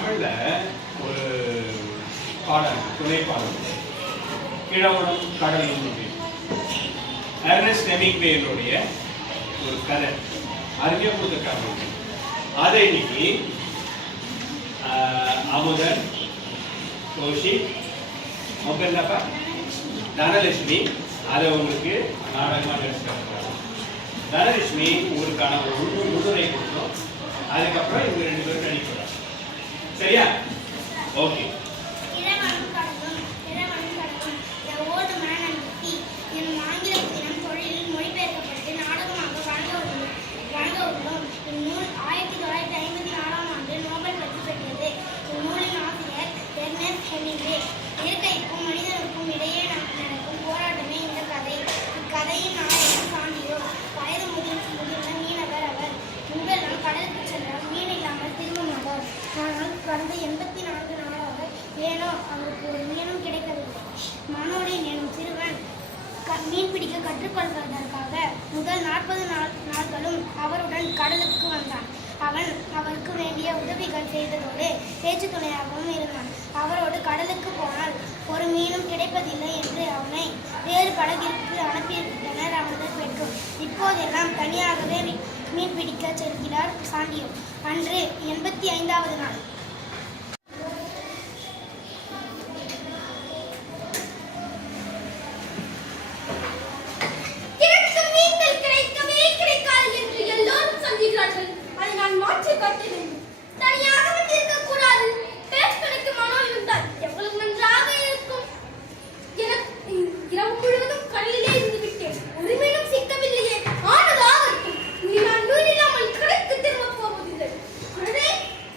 தமிழ்ல ஒரு பாடல், துணை பாடல் கிழவனும் கடலும். எர்னஸ்ட் ஹெமிங்வேனுடைய ஒரு கதை, அறிஞபூத கதை. அதை இன்னைக்கு அமுதன், கௌஷிக், மொகல்லப்பா, தனலட்சுமி அதை உங்களுக்கு நாடகமாக நடிச்சிருக்காங்க. தனலட்சுமி உங்களுக்கான ஒரு முன்னுரை கொடுத்தோம். அதுக்கப்புறம் இவங்க 2 பேரும் நடிக்கிறாங்க. சரியா? ஓகே. இயற்கைக்கும் மனிதனுக்கும் இடையே நடக்கும் போராட்டமே இந்த கதை. இக்கதையின் நாயகன் சாண்டியோ வயது முதிர்ந்த மீனவர். அவர் முன்பெல்லாம் கடலுக்கு சென்றால் மீன் இல்லாமல் திரும்ப மாட்டார். ஆனால் கடந்த 84 நாளாக ஏனோ அவருக்கு ஒரு மீனும் கிடைக்கவில்லை. மனோலின் எனும் சிறுவன் மீன் பிடிக்க கற்றுக்கொள்வதற்காக முதல் 40 நாட்களும் அவருடன் கடலுக்கு வந்தான். அவன் அவருக்கு வேண்டிய உதவிகள் செய்ததோடு பேச்சு துணையாகவும் இருந்தான். அவரோடு கடலுக்கு போனால் ஒரு மீனும் கிடைப்பதில்லை என்று அவனை வேறு படகிற்கு அனுப்பிவிட்டனர் அவனது பெற்றோர். இப்போதெல்லாம் தனியாகவே மீன் பிடிக்க செல்கிறார் சாண்டியோ. அன்று 85வது நாள்.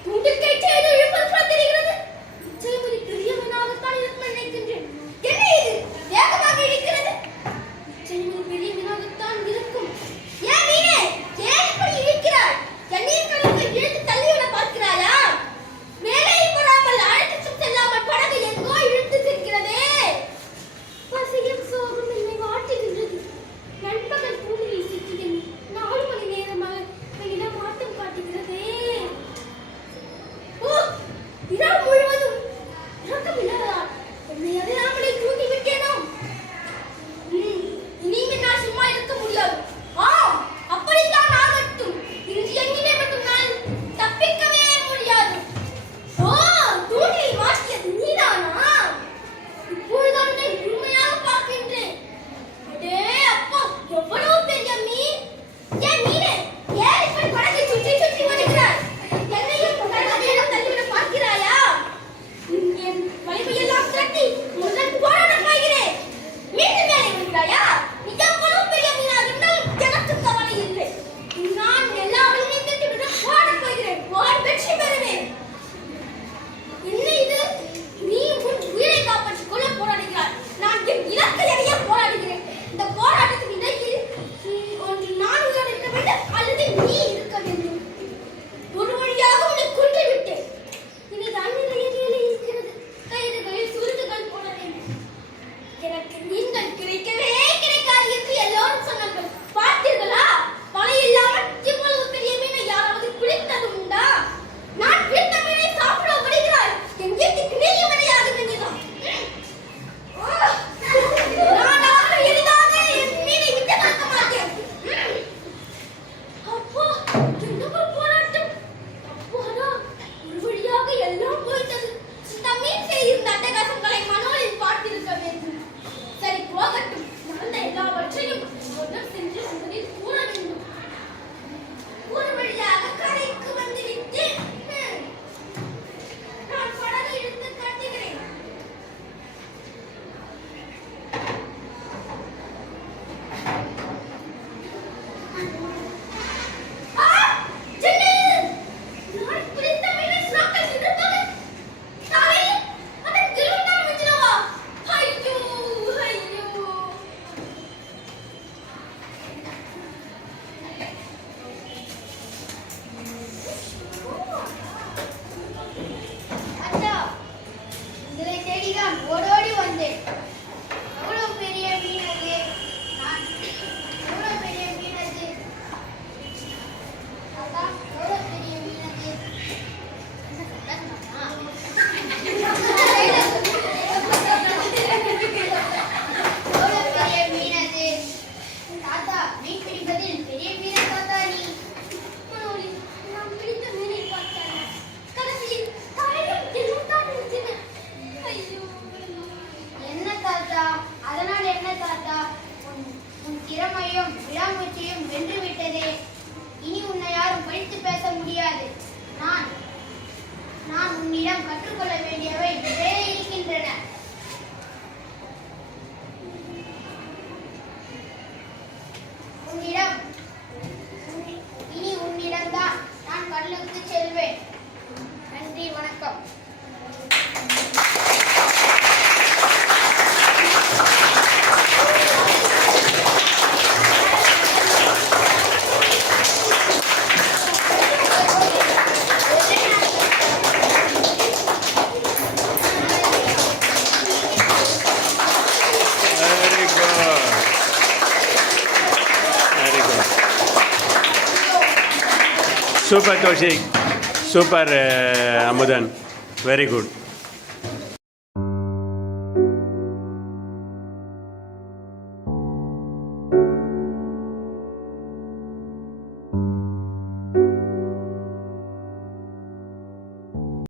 துண்டில் கயிற்றை உன்னிடம் கற்றுக்கொள்ள வேண்டியவை நிறைய இருக்கின்றன. இனி உன்னிடம்தான் நான் பள்ளிக்கு செல்வேன். நன்றி, வணக்கம். Very good. Very good. Super Toshik. Super Amudan. Very good.